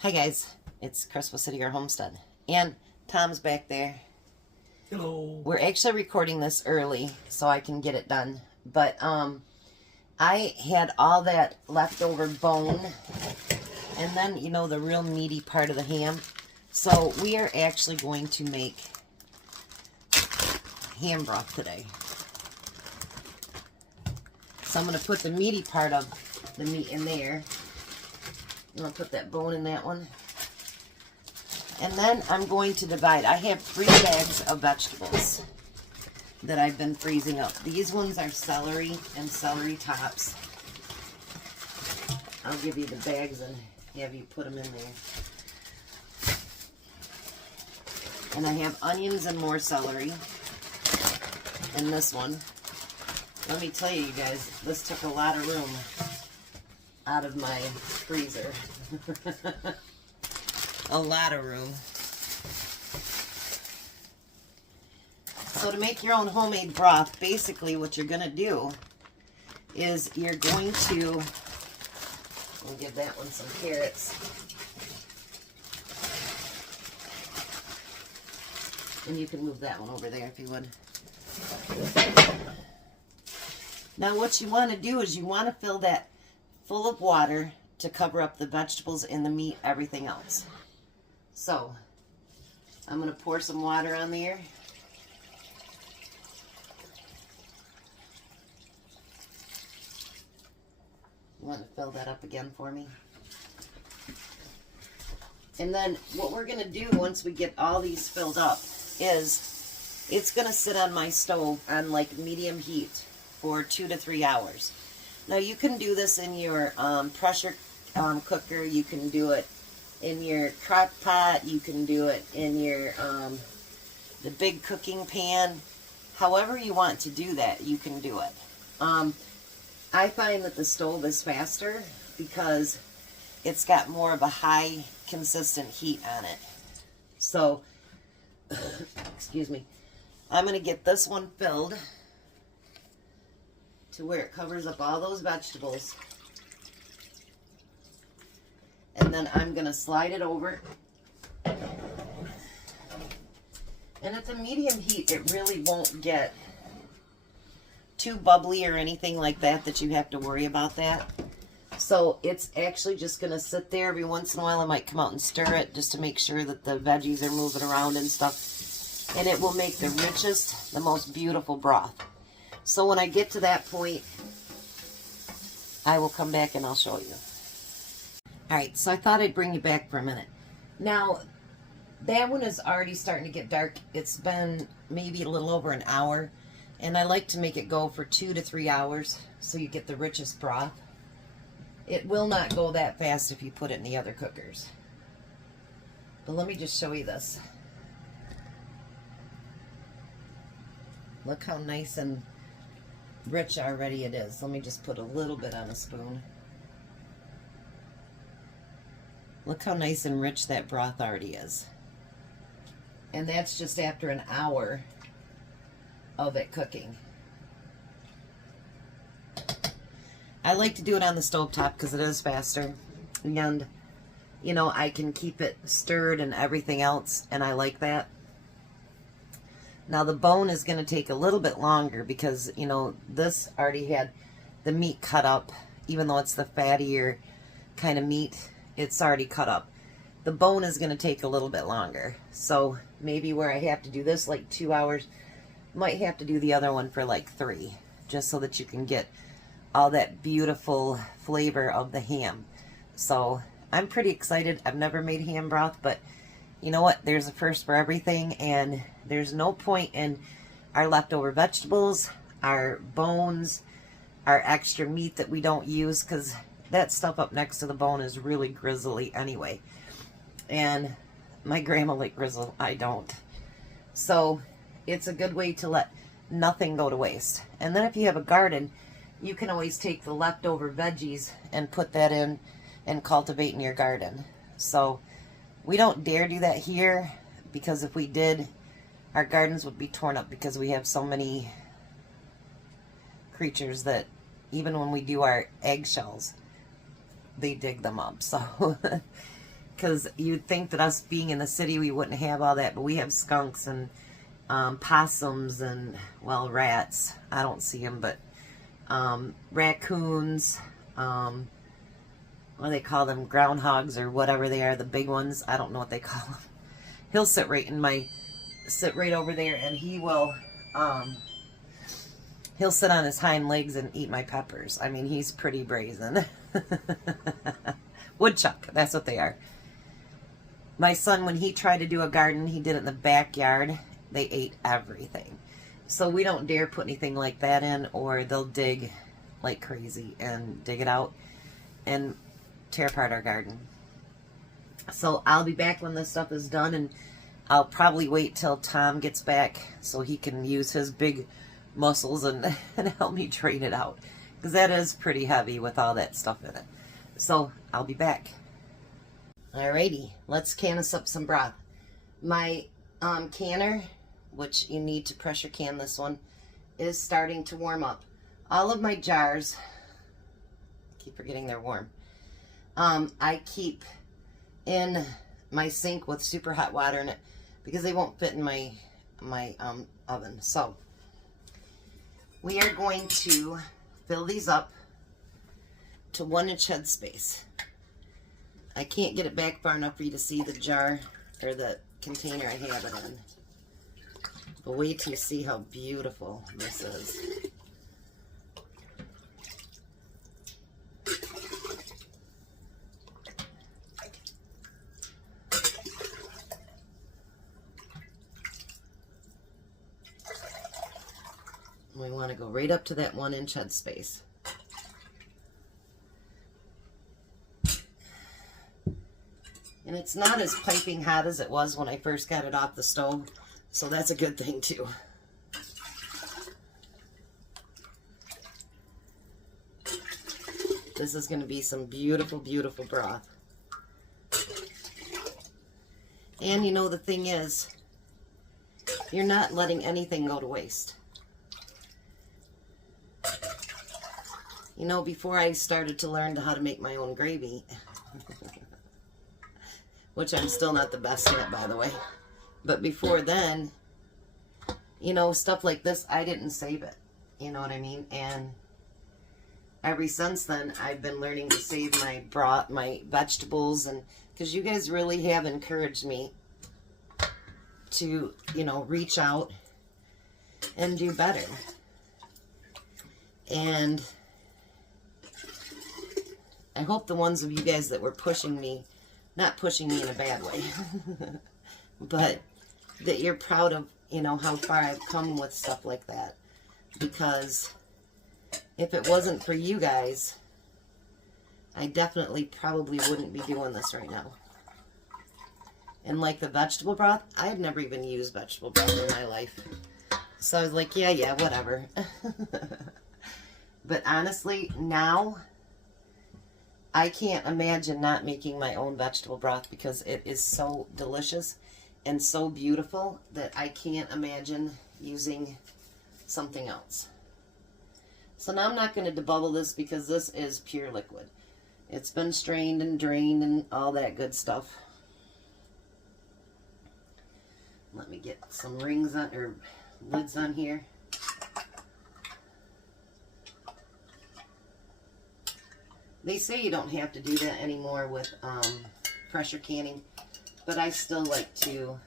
Hi guys, it's Crystal City, your homestead, and Tom's back there. Hello. We're actually recording this early so I can get it done, but I had all that leftover bone, and then the real meaty part of the ham. So we are actually going to make ham broth today. So I'm going to put the meaty part of the meat in there. I'm going to put that bone in that one. And then I'm going to divide. I have 3 bags of vegetables that I've been freezing up. These ones are celery and celery tops. I'll give you the bags and have you put them in there. And I have onions and more celery in this one. Let me tell you guys, this took a lot of room out of my freezer. A lot of room. So to make your own homemade broth, basically what you're going to do is you're going to, we'll give that one some carrots. And you can move that one over there if you would. Now what you want to do is you want to fill that full of water to cover up the vegetables and the meat, everything else. So I'm going to pour some water on there. You want to fill that up again for me? And then what we're going to do once we get all these filled up is it's going to sit on my stove on like medium heat for 2 to 3 hours. Now you can do this in your pressure cooker. You can do it in your crock pot. You can do it in your the big cooking pan. However you want to do that, you can do it. I find that the stove is faster because it's got more of a high consistent heat on it. So, excuse me, I'm going to get this one filled to where it covers up all those vegetables. And then I'm going to slide it over. And at the medium heat, it really won't get too bubbly or anything like that you have to worry about that. So it's actually just going to sit there. Every once in a while I might come out and stir it just to make sure that the veggies are moving around and stuff. And it will make the richest, the most beautiful broth. So when I get to that point, I will come back and I'll show you. Alright, so I thought I'd bring you back for a minute. Now, that one is already starting to get dark. It's been maybe a little over an hour. And I like to make it go for 2 to 3 hours so you get the richest broth. It will not go that fast if you put it in the other cookers. But let me just show you this. Look how nice and rich already it is. Let me just put a little bit on a spoon. Look how nice and rich that broth already is. And that's just after an hour of it cooking. I like to do it on the stovetop because it is faster. And, I can keep it stirred and everything else. And I like that. Now the bone is going to take a little bit longer because, this already had the meat cut up. Even though it's the fattier kind of meat, it's already cut up. The bone is going to take a little bit longer. So maybe where I have to do this like 2 hours, might have to do the other one for like 3. Just so that you can get all that beautiful flavor of the ham. So I'm pretty excited. I've never made ham broth, but you know what? There's a first for everything, and there's no point in our leftover vegetables, our bones, our extra meat that we don't use, because that stuff up next to the bone is really grizzly anyway. And my grandma liked grizzle. I don't. So it's a good way to let nothing go to waste. And then if you have a garden, you can always take the leftover veggies and put that in and cultivate in your garden. So we don't dare do that here because if we did, our gardens would be torn up because we have so many creatures that even when we do our eggshells, they dig them up. So because you'd think that us being in the city, we wouldn't have all that, but we have skunks and possums and, well, rats. I don't see them, but raccoons, what do they call them, groundhogs or whatever they are, the big ones. I don't know what they call them. He'll sit right over there, and he will, he'll sit on his hind legs and eat my peppers. I mean, he's pretty brazen. Woodchuck, that's what they are. My son, when he tried to do a garden, he did it in the backyard. They ate everything. So we don't dare put anything like that in, or they'll dig like crazy and dig it out and tear apart our garden. So I'll be back when this stuff is done, and I'll probably wait till Tom gets back so he can use his big muscles and help me drain it out, because that is pretty heavy with all that stuff in it. So I'll be back. Alrighty, let's can us up some broth. My canner, which you need to pressure can this one, is starting to warm up. All of my jars, I keep forgetting they're warm, I keep in my sink with super hot water in it because they won't fit in my oven. So we are going to fill these up to 1-inch head space. I can't get it back far enough for you to see the jar or the container I have it in. But wait till you see how beautiful this is. We want to go right up to that 1-inch head space. And it's not as piping hot as it was when I first got it off the stove, so that's a good thing too. This is going to be some beautiful, beautiful broth. And you know, the thing is, you're not letting anything go to waste. You know, before I started to learn how to make my own gravy, which I'm still not the best at, by the way, but before then, you know, stuff like this, I didn't save it. You know what I mean? And ever since then, I've been learning to save my broth, my vegetables, and because you guys really have encouraged me to, you know, reach out and do better. And I hope the ones of you guys that were pushing me, not pushing me in a bad way, but that you're proud of, you know, how far I've come with stuff like that. Because if it wasn't for you guys, I definitely probably wouldn't be doing this right now. And like the vegetable broth, I had never even used vegetable broth in my life. So I was like, yeah, whatever. But honestly, now I can't imagine not making my own vegetable broth because it is so delicious and so beautiful that I can't imagine using something else. So now I'm not going to debubble this because this is pure liquid. It's been strained and drained and all that good stuff. Let me get some rings on, or lids on here. They say you don't have to do that anymore with pressure canning, but I still like to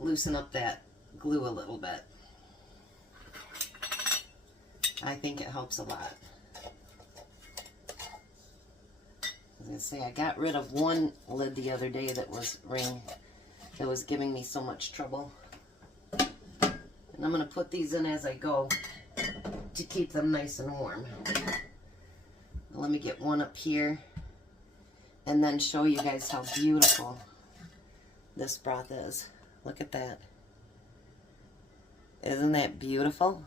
loosen up that glue a little bit. I think it helps a lot. I was going to say, I got rid of one lid the other day that was giving me so much trouble. And I'm going to put these in as I go to keep them nice and warm. Let me get one up here and then show you guys how beautiful this broth is. Look at that. Isn't that beautiful?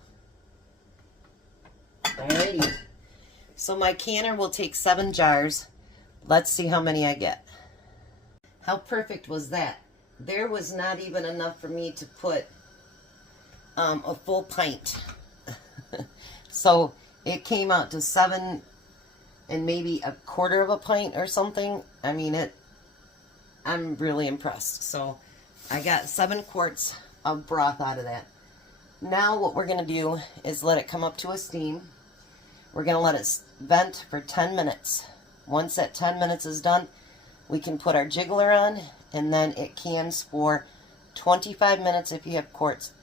Alrighty. So my canner will take 7 jars. Let's see how many I get. How perfect was that? There was not even enough for me to put a full pint. So it came out to 7 and maybe a quarter of a pint or something. I mean, I'm really impressed. So I got 7 quarts of broth out of that. Now what we're going to do is let it come up to a steam. We're going to let it vent for 10 minutes. Once that 10 minutes is done, we can put our jiggler on, and then it cans for 25 minutes if you have quarts,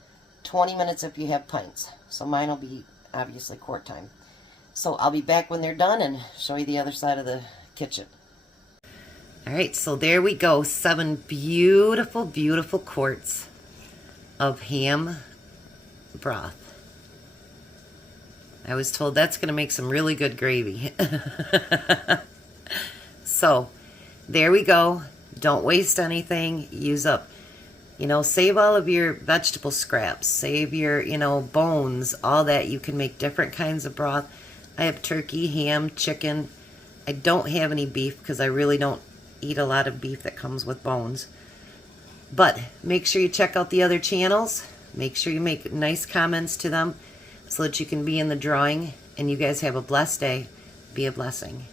20 minutes if you have pints. So mine will be obviously quart time. So I'll be back when they're done and show you the other side of the kitchen. All right, so there we go. 7 beautiful, beautiful quarts of ham broth. I was told that's going to make some really good gravy. So there we go. Don't waste anything. Use up, save all of your vegetable scraps. Save your, bones, all that. You can make different kinds of broth. I have turkey, ham, chicken. I don't have any beef because I really don't eat a lot of beef that comes with bones. But make sure you check out the other channels. Make sure you make nice comments to them so that you can be in the drawing. And you guys have a blessed day. Be a blessing.